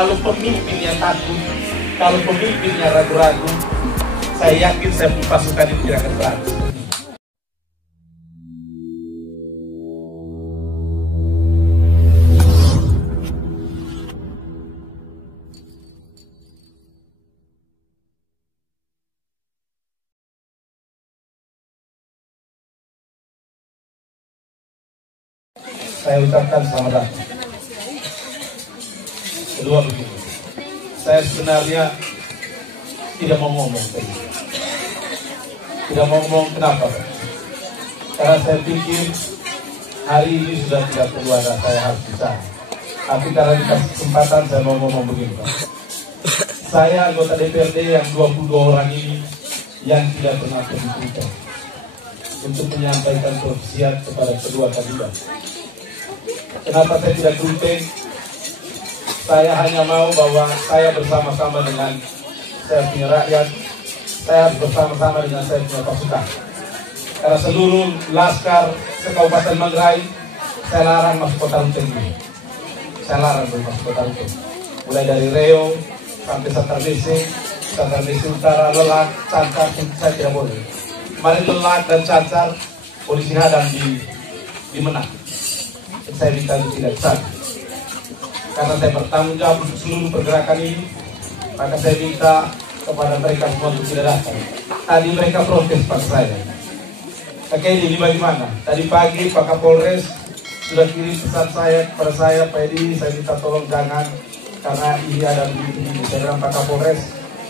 Kalau pemimpinnya takut, kalau pemimpinnya ragu-ragu, saya yakin saya pasukan ini tidak akan berani. Saya ucapkan selamat datang. Kedua begini, saya sebenarnya tidak mau ngomong tadi. Tidak mau ngomong kenapa? Karena saya pikir hari ini sudah tidak perlu ada saya harus bicara. Tapi karena dikasih kesempatan saya mau ngomong begini, Pak. Saya anggota DPRD yang 22 orang ini yang tidak pernah berhenti untuk menyampaikan profesiat kepada kedua kandidat. Kenapa saya tidak berhenti? Saya hanya mau bahwa saya bersama-sama dengan saya punya rakyat, saya bersama-sama dengan saya punya pasukan. Karena seluruh laskar se-Kabupaten Manggarai, saya larang masuk kota Ruteng ini. Saya larang masuk kota Ruteng. Mulai dari Reo sampai Santar Desi Utara, Lelak, Cancar, saya tidak boleh. Kemarin Lelak dan Cancar, polisi hadang di Menang. Saya minta tidak besar. Karena saya bertanggung jawab untuk seluruh pergerakan ini, maka saya minta kepada mereka semua untuk tidak datang. Tadi mereka protes pada saya. Oke, ini bagaimana? Tadi pagi Pak Kapolres sudah kirim pesan saya kepada saya, Pak Edi, saya minta tolong jangan, karena ini ada begini. Saya bilang, Pak Kapolres,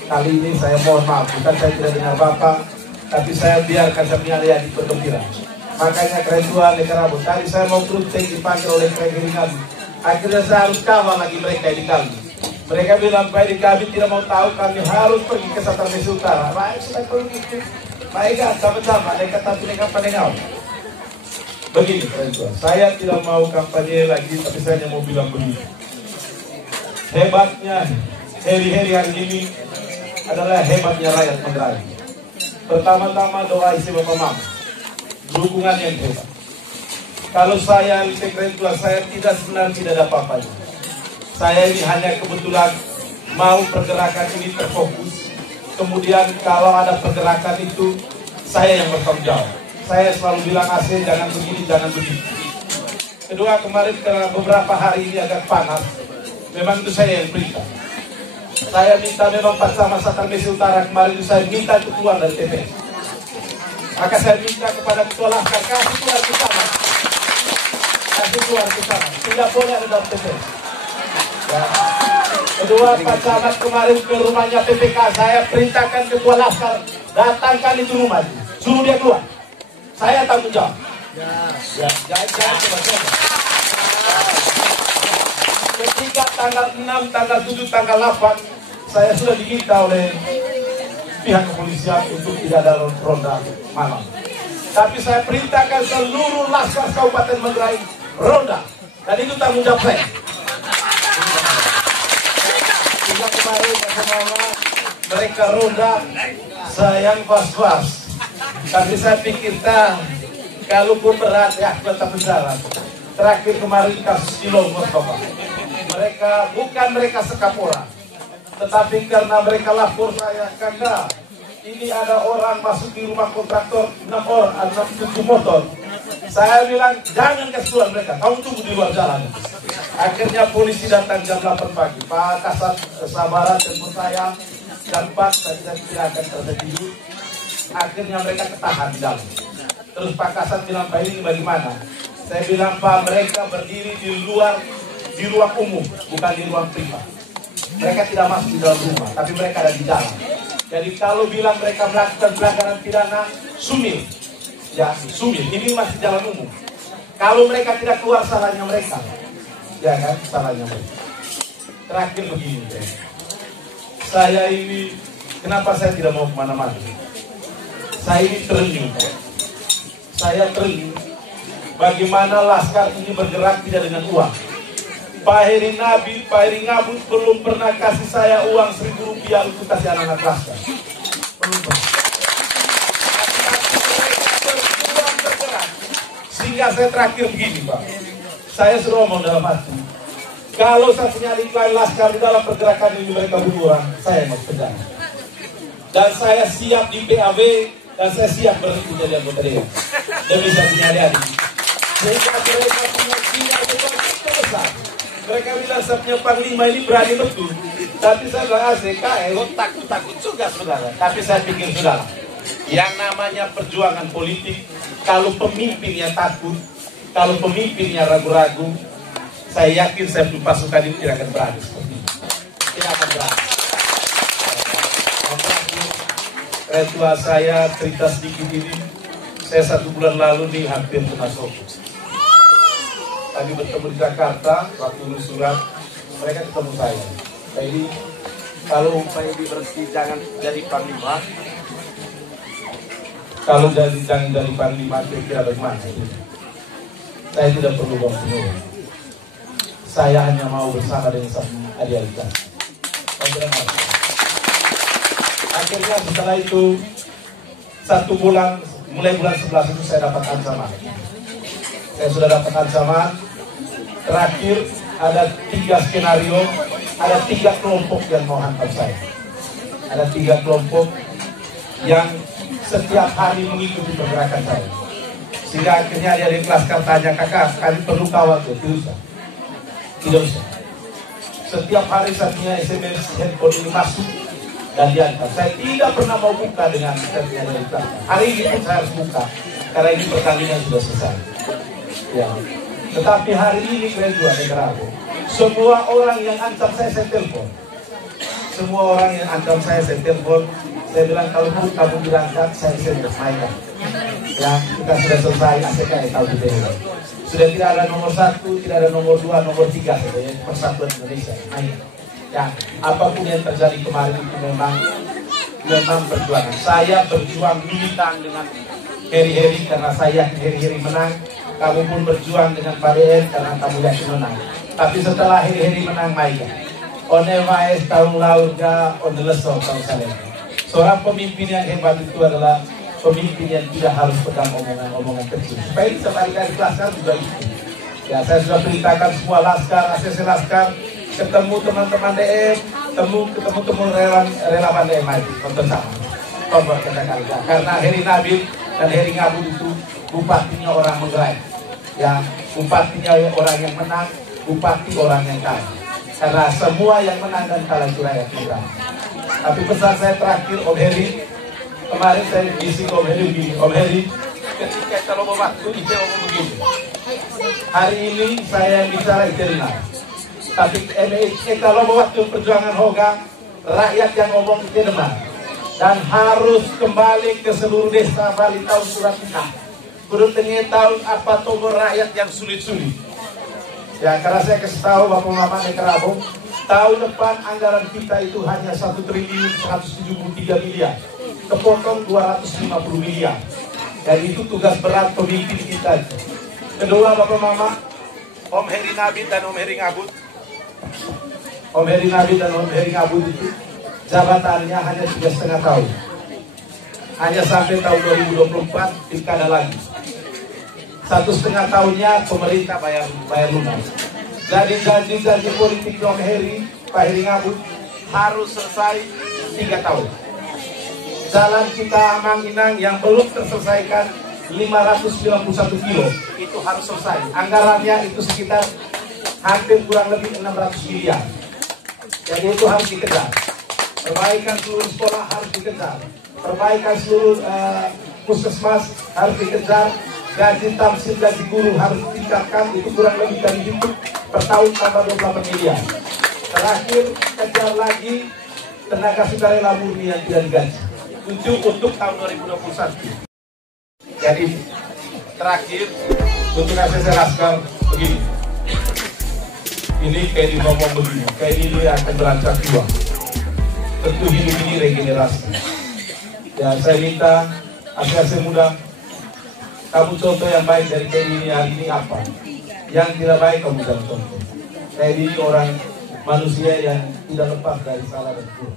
kali ini saya mohon maaf, bukan saya tidak dengar Bapak, tapi saya biarkan saya punya di pergembira. Makanya kerentuan Nekarabut. Tadi saya mau berhenti dipanggil oleh Keringan. Akhirnya saya harus kawal lagi mereka di kami. Mereka bilang, Pak Edi, kami tidak mau tahu, kami harus pergi ke Santar Desi Utara. Baik, sudah pergi. Baik, sama-sama. Mereka tapi mereka panengau. Begini, kerentuan. Saya tidak mau kampanye lagi, tapi saya hanya mau bilang begini. Hebatnya hari-hari hari ini adalah hebatnya rakyat Manggarai. Pertama-tama doa isi Bapak Mama. Dukungan yang hebat. Kalau saya Kerentuan, saya sebenarnya tidak ada apa-apanya. Saya ini hanya kebetulan mau pergerakan ini terfokus. Kemudian kalau ada pergerakan itu, saya yang bertanggung jawab. Saya selalu bilang AC jangan begini, jangan begitu. Kedua, kemarin karena beberapa hari ini agak panas, memang itu saya yang perintah. Saya minta memang Pak Camat Santar Desi Utara kemarin itu saya minta itu keluar dari TPS. Maka saya minta kepada Ketua Laskar, kasih keluar ke sana. Kasih keluar ke sana. Tidak boleh ada dalam TPS. Ya. Kedua, Pak Camat kemarin ke rumahnya PPK, saya perintahkan Ketua Laskar, datangkan itu rumah. Suruh dia keluar. Saya tanggung jawab. Ya. Jangan coba-coba. Ketika tanggal 6, tanggal 7, tanggal 8, saya sudah diminta oleh pihak kepolisian untuk tidak ada ronda malam. Tapi saya perintahkan seluruh laskar Kabupaten Manggarai ronda. Dan itu tanggung jawab saya. Juga kemarin mereka ronda, saya yang was-was. Tapi saya pikir kalaupun berat ya tetap berjalan. Terakhir kemarin kasus di Lombok, Bapak. Mereka sekapora. Tetapi karena mereka lapor saya, karena ini ada orang masuk di rumah kontraktor 6 motor. Saya bilang jangan kasih keluar mereka, kamu tunggu di luar jalan. Akhirnya polisi datang jam 8 pagi. Pak Kasat Sabara telepon saya jam 4, tadi saya tidak akan terjadi. Akhirnya mereka ketahan di dalam. Terus Pak Kasat bilang, Pak ini bagaimana? Saya bilang, Pak, mereka berdiri di ruang umum, bukan di ruang privat. Mereka tidak masuk di dalam rumah, tapi mereka ada di jalan. Jadi kalau bilang mereka melakukan pelanggaran pidana, sumil. Ya, sumil. Ini masih jalan umum. Kalau mereka tidak keluar, salahnya mereka. Ya kan, salahnya mereka. Terakhir begini, saya ini, kenapa saya tidak mau kemana-mana? Saya ini terenyuh. Saya terenyuh. Bagaimana laskar ini bergerak tidak dengan uang. Pak Heri Ngabut belum pernah kasih saya uang 1.000 rupiah untuk kasih anak-anak laskar. Belum pernah. Sehingga saya terakhir begini, Pak. Saya suruh ngomong dalam hati. Kalau saya punya iklan laskar di dalam pergerakan ini mereka bunuh orang, saya mau pegang. Dan saya siap di PAW, dan saya siap berhenti jadi anggota dewan demi satunya adik-adik. Sehingga mereka punya sinyal begitu besar. Mereka bilang saya punya panglima ini berani betul. Tapi saya bilang ACK, takut juga saudara. Tapi saya pikir saudara, yang namanya perjuangan politik, kalau pemimpinnya takut, kalau pemimpinnya ragu-ragu, saya yakin saya punya pasukan ini tidak akan berani seperti ini. Tidak akan berani. Ketua saya cerita sedikit ini, saya 1 bulan lalu nih hampir kena sopir. Tadi bertemu di Jakarta, waktu nulis surat, mereka ketemu saya. Jadi kalau Pak Edi berhenti jangan jadi panglima. Kalau jangan jadi panglima, kira-kira bagaimana? Saya tidak perlu bantuan. Saya hanya mau bersama dengan adik-adik. Akhirnya setelah itu 1 bulan, mulai bulan 11 itu saya dapat ancaman. Saya sudah dapat ancaman. Terakhir ada 3 skenario, ada 3 kelompok yang mau hantam saya. Ada 3 kelompok yang setiap hari mengikuti pergerakan saya. Sehingga akhirnya dia di kelas tanya, kakak, kami perlu kawal tuh, tidak usah. Setiap hari saya punya SMS handphone ini masuk dan diantar. Saya tidak pernah mau buka dengan saya dari kelas. Hari ini pun saya harus buka karena ini pertandingan sudah selesai. Ya. Tetapi hari ini kedua Rabu, semua orang yang ancam saya telepon. Semua orang yang ancam saya telepon. Saya bilang kalau kamu berangkat saya selesaikan. Ya, kita sudah selesai ACK tahu kita ini. Sudah tidak ada nomor 1, tidak ada nomor 2, nomor 3 saja ya, Persatuan Indonesia. Ya, apapun yang terjadi kemarin itu memang perjuangan. Saya berjuang militan dengan Heri karena saya yakin Heri menang. Kamu pun berjuang dengan Pak DM karena kamu yakin menang. Tapi setelah Heri menang, Maya, Onevaes tahun laurga, Oneleso tahun saleh. Seorang pemimpin yang hebat itu adalah pemimpin yang tidak harus pegang omongan-omongan kecil. Supaya bisa balik dari laskar juga itu. Ya, saya sudah perintahkan semua laskar, ACC laskar, ketemu teman-teman DM, ketemu relawan DM itu, nonton sama. Karena Heri Nabil dan Heri Ngabud itu bupatinya orang menggerai. Ya, bupatinya orang yang menang, bupati orang yang kalah. Karena semua yang menang dan kalah itu rakyat kita. Tapi pesan saya terakhir, Om Heri, kemarin saya bisik Om Heri begini, Om Heri, ketika kalau mau waktu itu ngomong begini. Hari ini saya bicara internal. Tapi kalau mau waktu perjuangan Hoga, rakyat yang ngomong itu benar. Dan harus kembali ke seluruh desa Bali tahun surat kita. Berutengnya tahun apa tombol rakyat yang sulit-sulit. Ya, karena saya kasih tahu Bapak-Bapak Nekerabung, tahun depan anggaran kita itu hanya 1.173 miliar. Kepotong 250 miliar. Dan itu tugas berat pemimpin kita. Kedua Bapak-Bapak, Om Heri Nabil dan Om Heri Ngabud. Om Heri Nabil dan Om Heri Ngabud itu jabatannya hanya 3,5 tahun. Hanya sampai tahun 2024 pilkada lagi. 1,5 tahunnya pemerintah bayar lunas. Jadi janji politik Om Heri, Pak Heri Ngabud harus selesai 3 tahun. Jalan kita Manginang yang belum terselesaikan 591 kilo itu harus selesai. Anggarannya itu sekitar hampir kurang lebih 600 miliar. Jadi itu harus dikejar. Perbaikan seluruh sekolah harus dikejar. Perbaikan seluruh puskesmas harus dikejar. Gaji tamsil, gaji guru harus ditingkatkan. Itu kurang lebih dari itu per tahun tambah 28 miliar. Terakhir kejar lagi tenaga sukarela murni yang tidak digaji. Untuk tahun 2021. Jadi terakhir untuk ACC Laskar begini. Ini kayak di ngomong begini, kayak ini akan berancang dua. Tentu hidup ini regenerasi. Ya, saya minta ACC muda, kamu contoh yang baik dari kayak ini hari ini apa? Yang tidak baik kamu jangan contoh. Kayak ini orang manusia yang tidak lepas dari salah dan kurang.